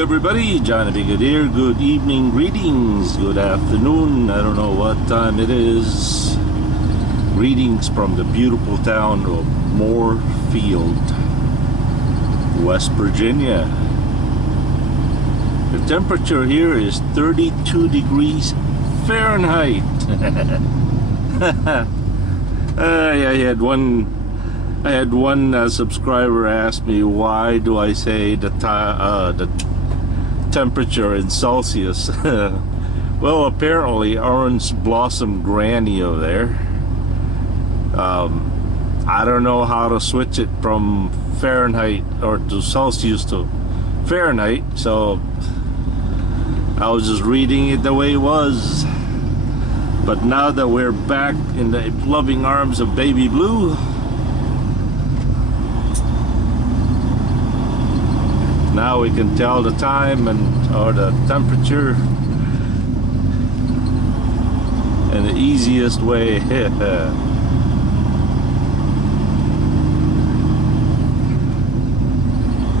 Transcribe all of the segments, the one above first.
everybody, Jonathan Good here. Good evening, greetings, good afternoon. I don't know what time it is. Greetings from the beautiful town of Moorefield, West Virginia. The temperature here is 32 degrees Fahrenheit. I had one subscriber ask me, why do I say the temperature in Celsius? Well, apparently orange blossom granny over there. I don't know how to switch it from Fahrenheit or to Celsius to Fahrenheit, so I was just reading it the way it was. But now that we're back in the loving arms of baby blue, now we can tell the time or the temperature in the easiest way.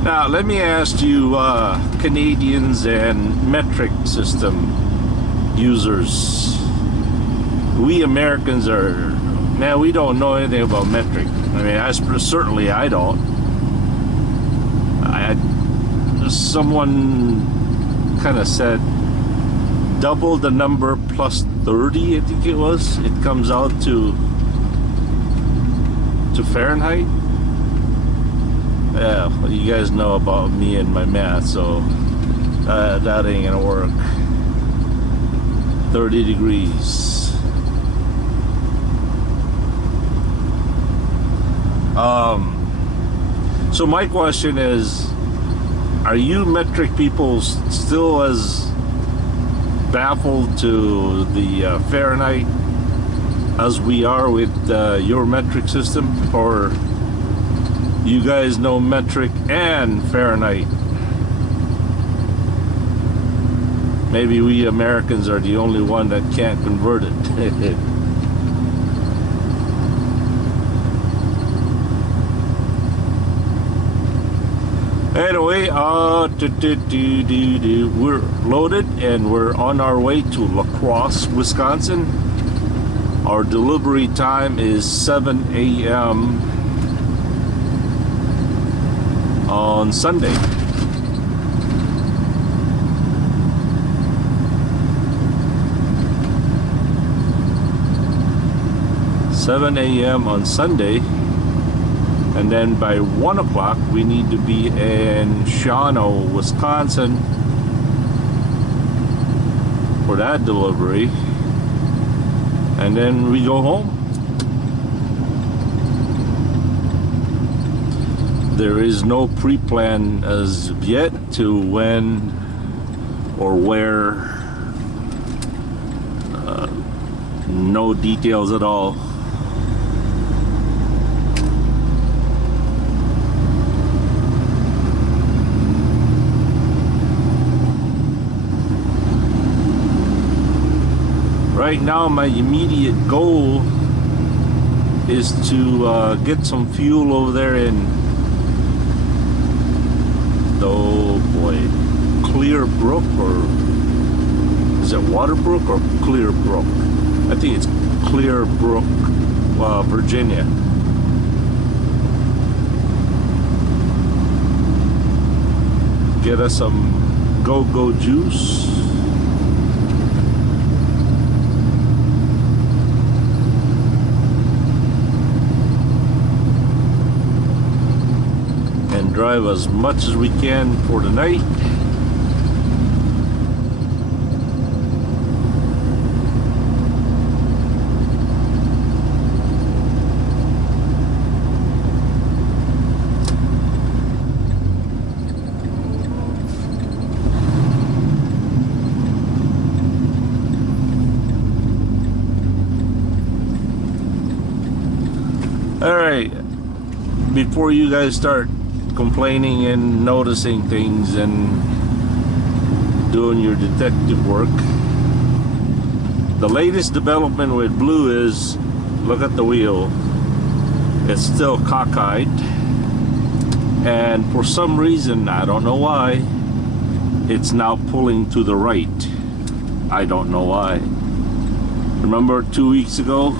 Now let me ask you, Canadians and metric system users, we Americans we don't know anything about metric. I mean, certainly I don't. Someone kind of said double the number plus 30, I think it was. It comes out to Fahrenheit. Yeah, well, you guys know about me and my math, so that ain't gonna work. 30 degrees. So my question is, are you metric people still as baffled to the Fahrenheit as we are with your metric system, or you guys know metric and Fahrenheit? Maybe we Americans are the only one that can't convert it. Anyway, we're loaded and we're on our way to La Crosse, Wisconsin. Our delivery time is 7 a.m. on Sunday. on Sunday. And then by 1 o'clock we need to be in Shawano, Wisconsin for that delivery, and then we go home. There is no pre-plan as of yet to when or where, no details at all. Right now, my immediate goal is to get some fuel over there in, Clear Brook, or is it Waterbrook or Clear Brook? I think it's Clear Brook, Virginia. Get us some go-go juice. Drive as much as we can for the night. All right, before you guys start complaining and noticing things and doing your detective work, the latest development with Blue is, look at the wheel, it's still cockeyed, and for some reason, I don't know why, it's now pulling to the right. I don't know why. Remember 2 weeks ago?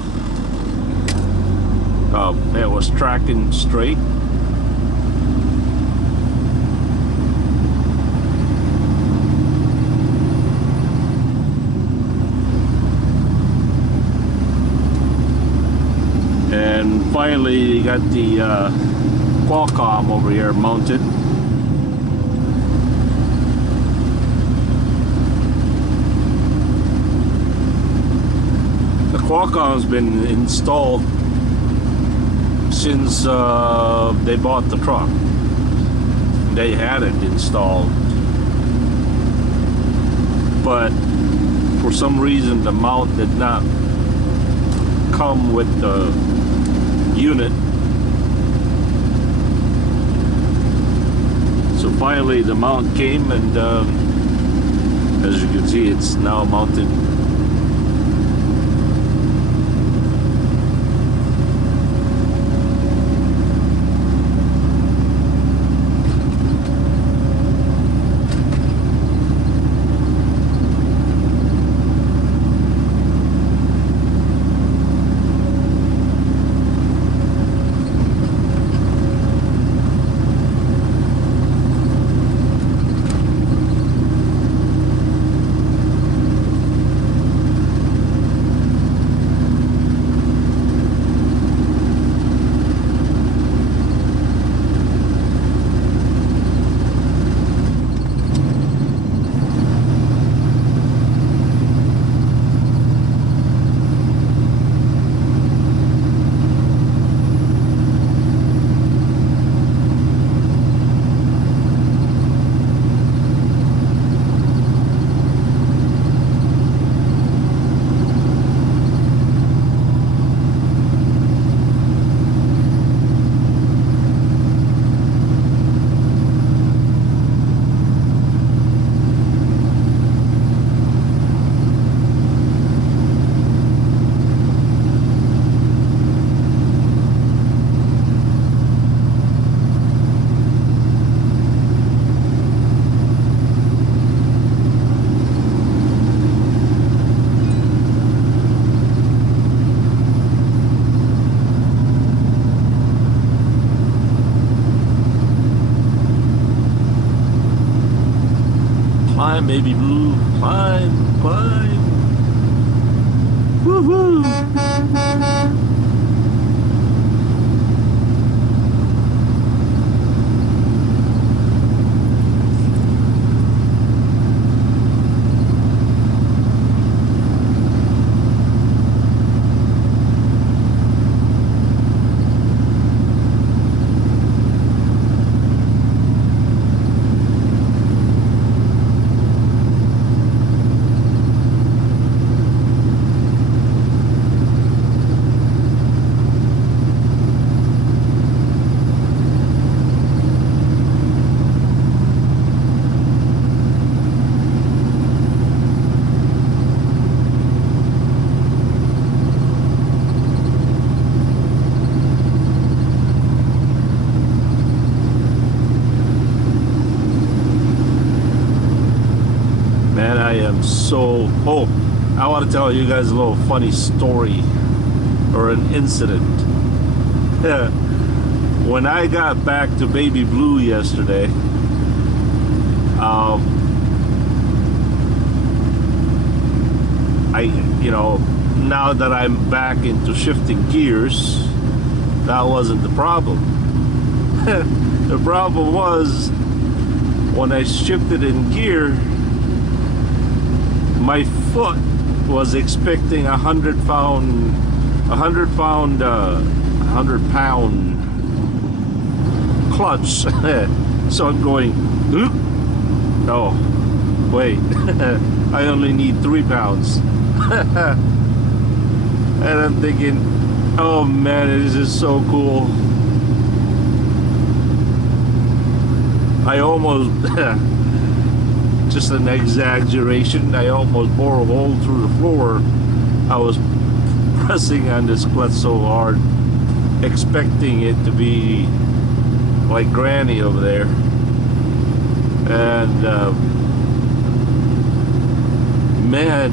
It was tracking straight. And finally, you got the Qualcomm over here mounted. The Qualcomm's been installed since they bought the truck. They had it installed, but for some reason the mount did not come with the unit. So finally the mount came, and as you can see, it's now mounted. Climb, baby blue, climb, climb. Woohoo! I am so... Oh, I want to tell you guys a little funny story or an incident. When I got back to Baby Blue yesterday, now that I'm back into shifting gears, that wasn't the problem. The problem was when I shifted in gear, my foot was expecting 100-pound clutch. So I'm going, no, wait, I only need 3 pounds. And I'm thinking, oh man, this is so cool. I almost just an exaggeration, I almost bore a hole through the floor. I was pressing on this clutch so hard, expecting it to be like Granny over there. And man,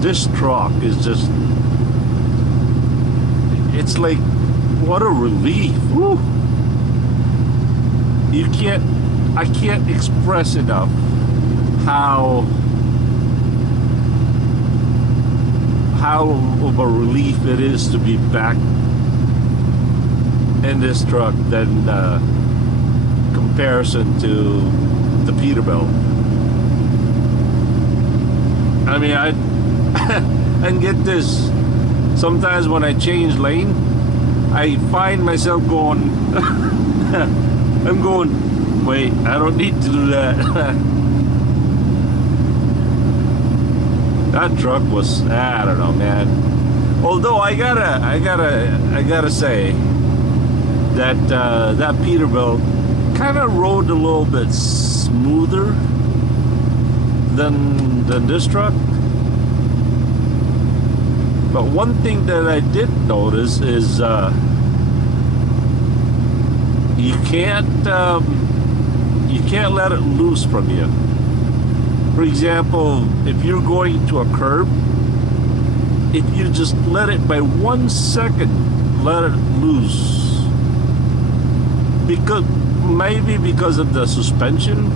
this truck is just, it's like, what a relief. Woo. I can't express enough how of a relief it is to be back in this truck than comparison to the Peterbilt. I mean, and get this, sometimes when I change lane, I find myself going I'm going, wait, I don't need to do that. That truck was, I don't know, man. Although I gotta say that that Peterbilt kind of rode a little bit smoother than this truck. But one thing that I did notice is you can't let it loose from you. For example, if you're going to a curb, if you just let it by 1 second, let it loose, maybe because of the suspension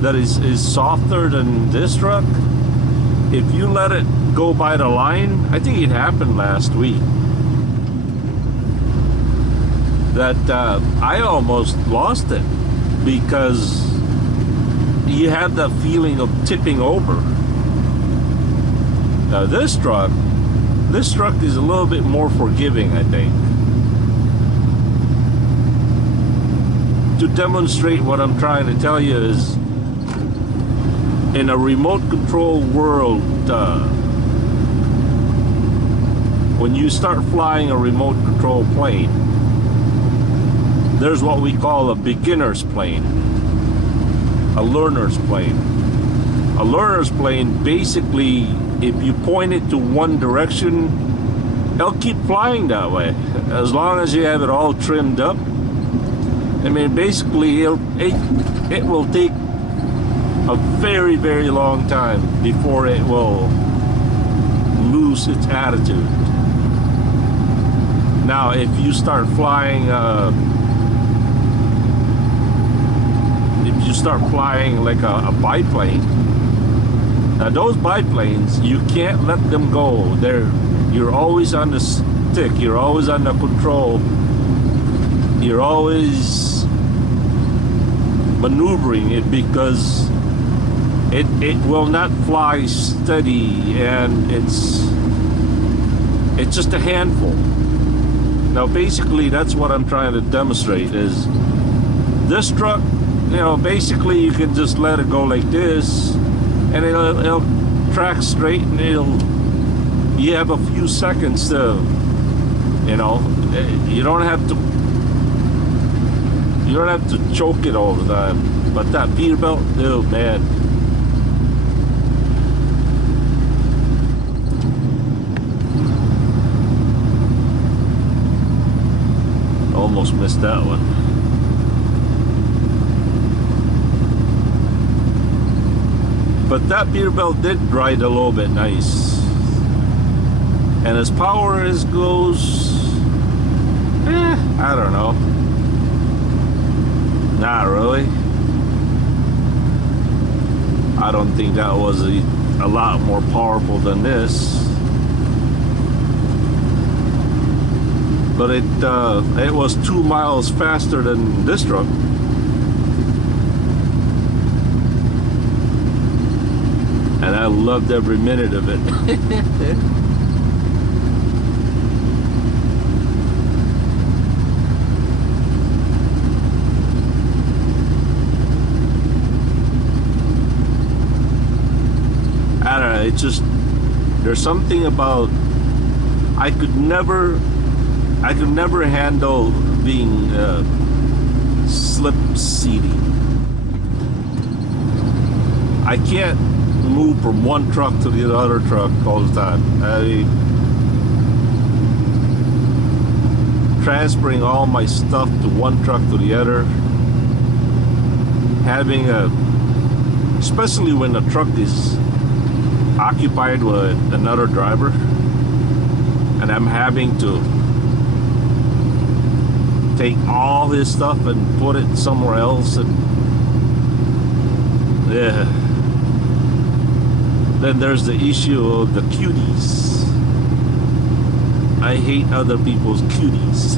that is softer than this truck. If you let it go by the line, I think it happened last week, that I almost lost it because you had that feeling of tipping over. Now this truck is a little bit more forgiving, I think. To demonstrate what I'm trying to tell you is, in a remote control world, when you start flying a remote control plane, there's what we call a beginner's plane, a learner's plane. A learner's plane, basically, if you point it to one direction, it'll keep flying that way, as long as you have it all trimmed up. I mean, basically, it will take a very, very long time before it will lose its attitude. Now, if you start flying, like a biplane, now those biplanes, you can't let them go. You're always on the stick. You're always under control. You're always maneuvering it, because it will not fly steady, and it's just a handful. Now basically that's what I'm trying to demonstrate is this truck, you know, basically you can just let it go like this and it'll track straight, and you have a few seconds to, you know, you don't have to choke it all the time. But that Peterbilt, oh man. Almost missed that one. But that Peterbilt did ride a little bit nice. And as power as goes, I don't know. Not really. I don't think that was a lot more powerful than this. But it was 2 miles faster than this truck. And I loved every minute of it. I don't know, it's just, there's something about, I could never handle being slip seating. I can't move from one truck to the other truck all the time. Transferring all my stuff to one truck to the other, having especially when the truck is occupied with another driver, and I'm having to take all his stuff and put it somewhere else, and yeah. Then there's the issue of the cuties. I hate other people's cuties.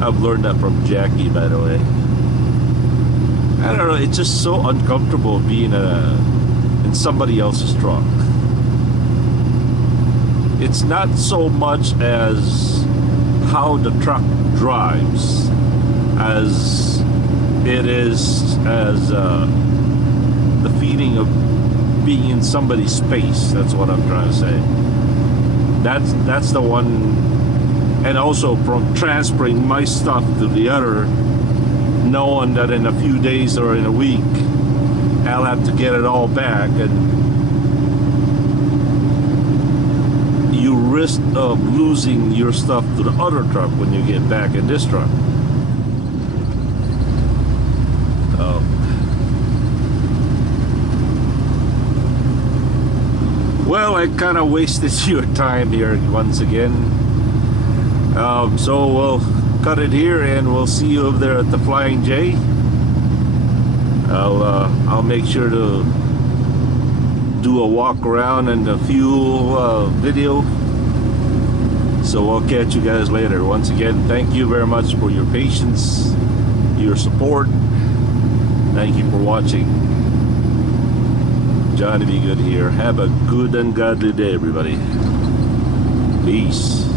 I've learned that from Jackie, by the way. I don't know, it's just so uncomfortable being in somebody else's truck. It's not so much as how the truck drives as it is as the feeling of being in somebody's space. That's what I'm trying to say. That's the one. And also from transferring my stuff to the other, knowing that in a few days or in a week I'll have to get it all back, and you risk of losing your stuff to the other truck when you get back in this truck. Well, I kind of wasted your time here once again. So we'll cut it here, and we'll see you over there at the Flying J. I'll make sure to do a walk around and a fuel video. So I'll catch you guys later. Once again, thank you very much for your patience, your support. Thank you for watching. Johnny Be Good here. Have a good and godly day, everybody. Peace.